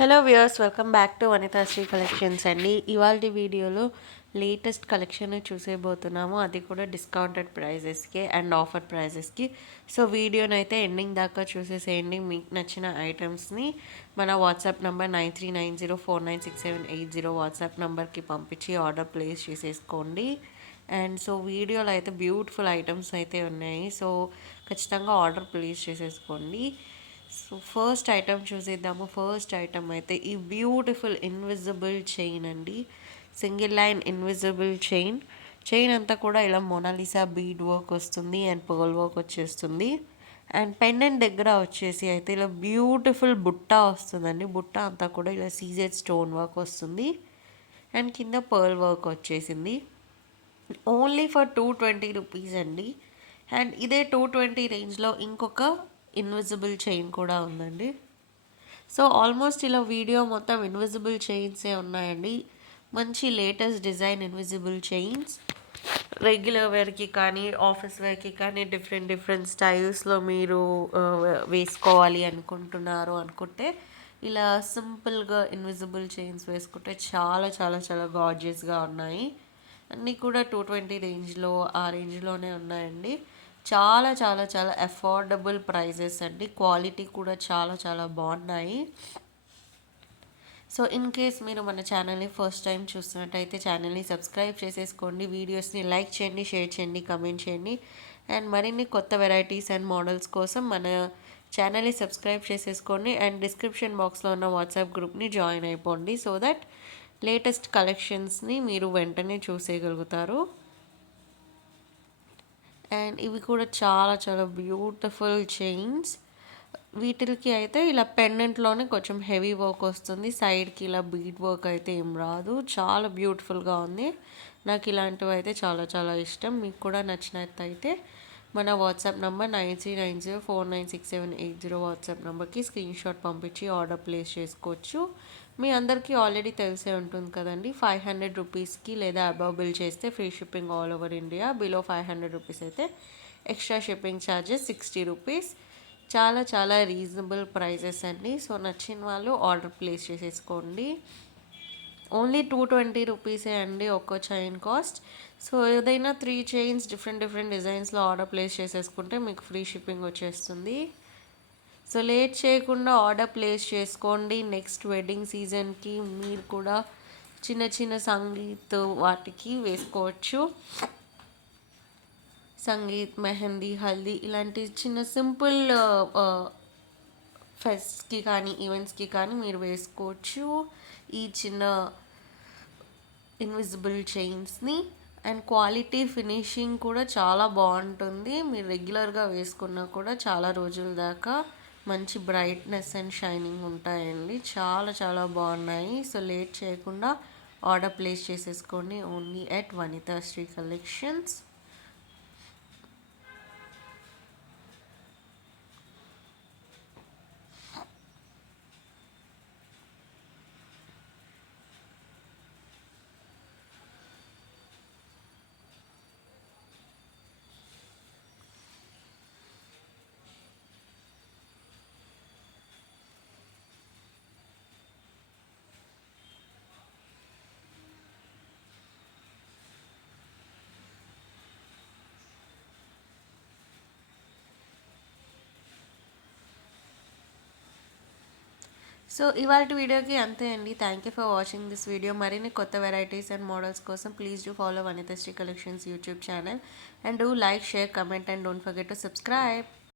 Hello viewers, welcome back to Vanithasri collections అండి. ఇవాళ వీడియోలో లేటెస్ట్ కలెక్షన్ చూసేబోతున్నాము, అది కూడా డిస్కౌంటెడ్ ప్రైజెస్కి అండ్ ఆఫర్ ప్రైజెస్కి. సో వీడియోని అయితే ఎండింగ్ దాకా చూసేసేయండి. మీకు నచ్చిన ఐటమ్స్ని మన వాట్సాప్ నెంబర్ 9390496780 వాట్సాప్ నెంబర్కి పంపించి ఆర్డర్ ప్లేస్ చేసేసుకోండి. అండ్ సో వీడియోలో అయితే బ్యూటిఫుల్ ఐటమ్స్ అయితే ఉన్నాయి, సో ఖచ్చితంగా ఆర్డర్ ప్లేస్ చేసేసుకోండి. సో ఫస్ట్ ఐటమ్ చూసేద్దాము. ఫస్ట్ ఐటమ్ అయితే ఈ బ్యూటిఫుల్ ఇన్విజిబుల్ చైన్ అండి. సింగిల్ లైన్ ఇన్విజిబుల్ చైన్ అంతా కూడా ఇలా మొనాలిసా బీడ్ వర్క్ వస్తుంది అండ్ పర్ల్ వర్క్ వచ్చేస్తుంది. అండ్ పెండెంట్ దగ్గర వచ్చేసి అయితే ఇలా బ్యూటిఫుల్ బుట్ట వస్తుందండి. బుట్ట అంతా కూడా ఇలా సీజెడ్ స్టోన్ వర్క్ వస్తుంది అండ్ కింద పర్ల్ వర్క్ వచ్చేసింది. ఓన్లీ ఫర్ 220 రూపీస్ అండి. అండ్ ఇదే 220 రేంజ్లో ఇంకొక ఇన్విజిబుల్ చైన్ కూడా ఉందండి. సో ఆల్మోస్ట్ ఇలా వీడియో మొత్తం ఇన్విజిబుల్ చైన్సే ఉన్నాయండి. మంచి latest design invisible chains. Regular వేర్కి కానీ ఆఫీస్ వేర్కి కానీ డిఫరెంట్ స్టైల్స్లో మీరు వేసుకోవాలి అనుకుంటే ఇలా సింపుల్గా ఇన్విజిబుల్ చైన్స్ వేసుకుంటే చాలా చాలా చాలా గార్జియస్గా ఉన్నాయి. అన్నీ కూడా 220 రేంజ్లో, ఆ రేంజ్లోనే ఉన్నాయండి. చాలా చాలా చాలా అఫోర్డబుల్ ప్రైజెస్ అండి. క్వాలిటీ కూడా చాలా చాలా బాగున్నాయి. సో ఇన్ కేస్ మీరు మన ఛానల్ని ఫస్ట్ టైం చూస్తున్నట్టయితే ఛానల్ని సబ్స్క్రైబ్ చేసేసుకోండి. వీడియోస్ని లైక్ చేయండి, షేర్ చేయండి, కమెంట్ చేయండి. అండ్ మరిన్ని కొత్త వెరైటీస్ అండ్ మోడల్స్ కోసం మన ఛానల్ని సబ్స్క్రైబ్ చేసేసుకోండి. అండ్ డిస్క్రిప్షన్ బాక్స్లో ఉన్న వాట్సాప్ గ్రూప్ని జాయిన్ అయిపోండి, సో దట్ లేటెస్ట్ కలెక్షన్స్ని మీరు వెంటనే చూసేయగలుగుతారు. అండ్ ఇవి కూడా చాలా చాలా బ్యూటిఫుల్ చైన్స్. వీటికి అయితే ఇలా పెండెంట్లోనే కొంచెం హెవీ వర్క్ వస్తుంది, సైడ్కి ఇలా బీడ్ వర్క్ అయితే ఏం రాదు. చాలా బ్యూటిఫుల్గా ఉంది. నాకు ఇలాంటివి అయితే చాలా చాలా ఇష్టం. మీకు కూడా నచ్చినట్టయితే మన వాట్సాప్ నెంబర్ 9390496780 వాట్సాప్ నెంబర్కి స్క్రీన్ షాట్ పంపించి ఆర్డర్ ప్లేస్ చేసుకోవచ్చు. మీ అందరికీ ఆల్రెడీ తెలిసే ఉంటుంది కదండి, 500 రూపీస్కి లేదా అబవ్ బిల్ చేస్తే free shipping all over India. Below 500 rupees అయితే ఎక్స్ట్రా షిప్పింగ్ ఛార్జెస్ 60 రూపీస్. చాలా చాలా రీజనబుల్ ప్రైజెస్ అండి. సో నచ్చిన వాళ్ళు ఆర్డర్ ప్లేస్ చేసేసుకోండి. ఓన్లీ 220 రూపీసే అండి ఒక్కో చైన్ కాస్ట్. సో ఏదైనా 3 చైన్స్ డిఫరెంట్ డిజైన్స్లో ఆర్డర్ ప్లేస్ చేసేసుకుంటే మీకు ఫ్రీ షిప్పింగ్ వచ్చేస్తుంది. సో లేట్ చేయకుండా ఆర్డర్ ప్లేస్ చేసుకోండి. నెక్స్ట్ వెడ్డింగ్ సీజన్కి మీరు కూడా చిన్న చిన్న సంగీత్ వాటికి వేసుకోవచ్చు. సంగీత్, మెహందీ, హల్దీ ఇలాంటి చిన్న సింపుల్ ఫెస్ట్కి కానీ ఈవెంట్స్కి కానీ మీరు వేసుకోవచ్చు ఈ చిన్న ఇన్విజిబుల్ చైన్స్ని. అండ్ క్వాలిటీ ఫినిషింగ్ కూడా చాలా బాగుంటుంది. మీరు రెగ్యులర్గా వేసుకున్నా కూడా చాలా రోజుల దాకా మంచి బ్రైట్నెస్ అండ్ షైనింగ్ ఉంటాయండి. చాలా చాలా బాగున్నాయి. సో లేట్ చేయకుండా ఆర్డర్ ప్లేస్ చేసేసుకోండి only at Vanithasri collections. So ఇవాళ వీడియోకి అంతే అండి. Thank you for watching this video. మరిన్ని కొత్త వెరైటీస్ అండ్ మోడల్స్ కోసం please do follow Vanithasri collections YouTube channel and do like, share, comment and don't forget to subscribe.